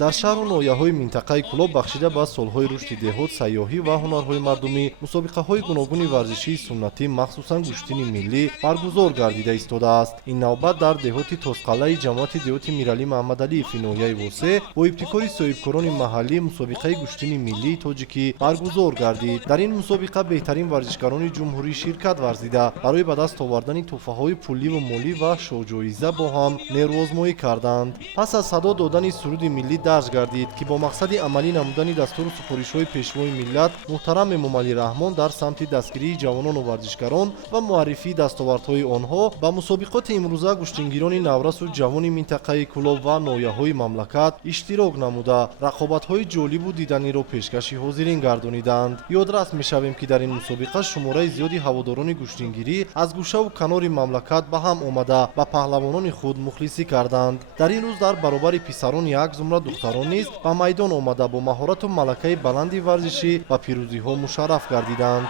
дар шаҳру ноҳияҳои минтақаи Кӯлоб бахшида ба солҳои рушди деҳот, сайёҳӣ ва ҳунарҳои мардумӣ мусобиқаҳои гуногуни варзишии суннатӣ, махсусан гуштини миллӣ баргузор гардида истодааст. Ин навбат дар деҳоти Тосқалъаи ҷамоати деҳоти Миралӣ Маҳмадалиеви ноҳияи Восеъ бо ибтикори соҳибкорони маҳаллӣ мусобиқаи гуштини миллии тоҷикӣ баргузор гардид. Дар ин мусобиқа беҳтарин варзишгарони ҷумҳурӣ ширкат варзида, барои ба даст овардани тӯҳфаҳои пулливу молӣ ва шоҳҷоиза бо ҳам нерӯозмоӣ карданд. Пас аз садо додани суруди миллӣ дарҷ гардид, ки бо мақсади амалӣ намудани дастуру супоришҳои пешвои миллат муҳтарам Эмомалӣ Раҳмон дар самти дастгирии ҷавонону варзишгарон ва муаррифии дастовардҳои онҳо ба мусобиқоти имрӯза гуштингирони наврасу ҷавони минтақаи Кӯлоб ва ноҳияҳои мамлакат иштирок намуда, рақобатҳои ҷолибу диданиро пешкаши ҳозирин гардониданд. Ёдрас мешавем, ки дар ин мусобиқа шумораи зиёди ҳаводорони гуштингирӣ аз гӯшаву канори мамлакат ба ҳам омада ба паҳлавонони худ мухлисӣ карданд. Дар ин рӯз дар баробари писарон як зумра духтарон низ ба майдон омада бо маҳорату малакаи баланди варзишӣ ба пирӯзиҳо мушарраф гардиданд.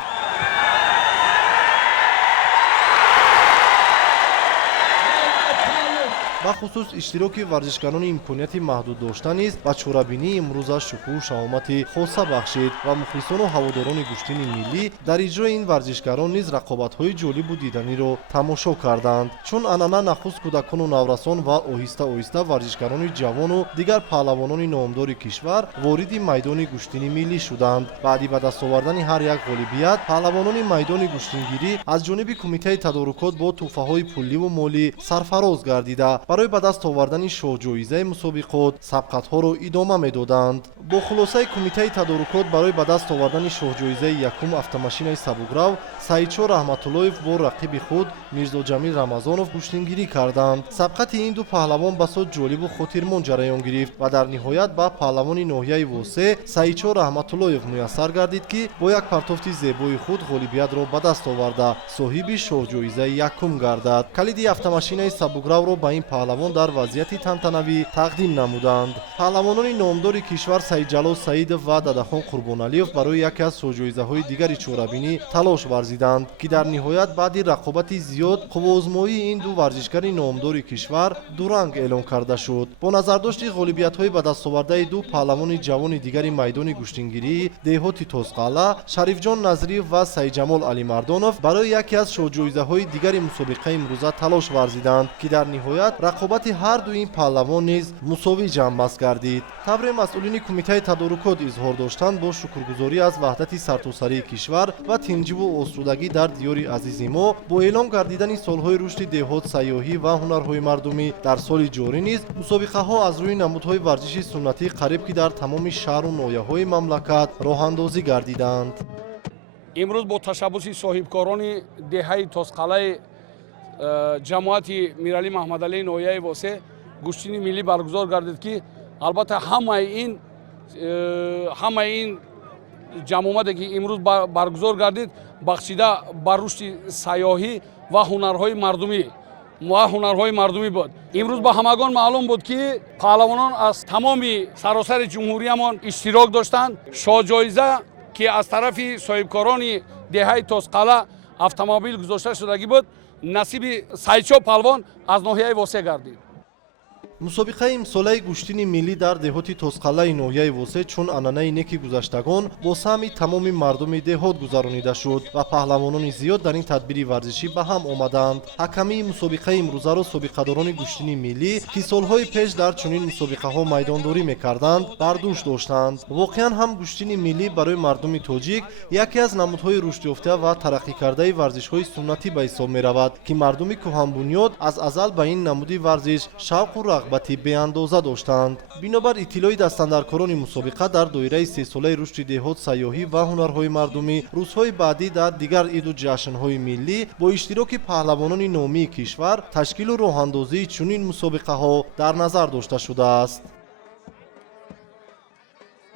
бахусус иштироки варзишгарони имконияти маҳдуд дошта низ ба чорабинии имрӯза шукӯҳу шаҳомати хоса бахшид ва мухлисону ҳаводорони гуштини миллӣ дар иҷрои ин варзишгарон низ рақобатҳои ҷолибу диданиро тамошо карданд. Чун анъана нахуст кӯдакону наврасон ва оҳиста оҳиста варзишгарони ҷавону дигар паҳлавонони номдори кишвар вориди майдони гуштини миллӣ шуданд. Баъди ба даст овардани ҳар як ғолибият, паҳлавонони майдони гуштингирӣ аз ҷониби кумитаи тадорукот бо тӯҳфаҳои пулливу молӣ сарфароз гардида, барои ба даст овардани шоҳҷоизаи мусобиқот сабқатҳоро идома медоданд. бо хулосаи кумитаи тадорукот барои ба даст овардани шоҳҷоизаи якум автомашинаи сабукрав Саидчо Раҳматуллоев бо рақиби худ Мирзо Ҷамил Рамазонов гуштингирӣ карданд. сабқати ин ду паҳлавон басод ҷолибу хотирмон ҷараён гирифт ва дар ниҳоят ба паҳлавони ноҳияи Восеъ Саидчо Раҳматуллоев муяссар гардид, ки бо як партофти зебои худ ғолибиятро ба даст оварда соҳиби шоҳҷоизаи якум гардад. калиди автомашинаи сабукравро ба ин паҳлавон дар вазъияти тантанавӣ тақдим намуданд. паҳлавонони номдори кишвар Саидҷалол Саидов ва Дадахон Қурбоналиев барои яке аз шоҳҷоизаҳои дигари чорабинӣ талош варзиданд, ки дар ниҳоят баъди рақобати зиёд қуввоозмоии ин ду варзишгари номдори кишвар дуранг эълон карда шуд. бо назардошти ғолибиятҳои ба дастовардаи ду паҳлавони ҷавони дигари майдони гуштингирии деҳоти Тосқалъа Шарифҷон Назриев ва Саидҷамол Алимардонов барои яке аз шоҳҷоизаҳои дигари мусобиқаи имрӯза талош варзиданд, ки дар ниҳоят рақобати ҳар ду ин паҳлавон низ мусовӣ ҷамъбаст гардид. табре масъулини кумитаи тадорукот изҳор доштанд бо шукргузорӣ аз ваҳдати сартосарии кишвар ва тинҷиву осудагӣ дар диёри азизи мо бо эълон гардидани солҳои рушди деҳот, сайёҳӣ ва ҳунарҳои мардумӣ дар соли ҷорӣ низ мусобиқаҳо аз рӯи намудҳои варзиши суннатӣ қариб ки дар тамоми шаҳру ноҳияҳои мамлакат роҳандозӣ гардиданд. имрӯз бо ташаббуси соҳибкорони деҳаи Тосқалъаи ҷамоати Миралӣ Маҳмадалии ноҳияи Восеъ гуштини миллӣ баргузор гардид, ки албатта ҳамаи ин ҷамъомаде ки имрӯз баргузор гардид бахшида ба рушди сайёҳӣ ва ҳунарҳои мардумӣ буд. имрӯз ба ҳамагон маълум буд, ки паҳлавонон аз тамоми саросари ҷумҳуриямон иштирок доштанд. шоҳҷоиза ки аз тарафи соҳибкорони деҳаи Тосқалъа автомобил гузошта шудагӣ буд, насиби Саидчо паҳлвон аз ноҳияи Восеъ гардид. мусобиқаи имсолаи гуштини миллӣ дар деҳоти Тосқалъаи ноҳияи Восеъ чун анъанаи неки гузаштагон бо саҳми тамоми мардуми деҳот гузаронида шуд ва паҳлавонони зиёд дар ин тадбири варзишӣ ба ҳам омаданд. ҳакамии мусобиқаи имрӯзаро собиқадорони гуштини миллӣ, ки солҳои пеш дар чунин мусобиқаҳо майдондорӣ мекарданд, бар дӯш доштанд. воқеан ҳам гуштини миллӣ барои мардуми тоҷик яке аз намудҳои рушдёфта ва тараққикардаи варзишҳои суннатӣ ба ҳисоб меравад, ки мардуми кӯҳанбунёд аз азал ба ин намуди варзиш шавқу рағбати беандоза доштанд. бинобар иттилои дастандаркорони мусобиқа дар доираи сесолаи рушди деҳот, сайёҳӣ ва ҳунарҳои мардумӣ рӯзҳои баъдӣ дар дигар иду ҷашнҳои миллӣ бо иштироки паҳлавонони номии кишвар ташкилу роҳандозии чунин мусобиқаҳо дар назар дошта шудааст.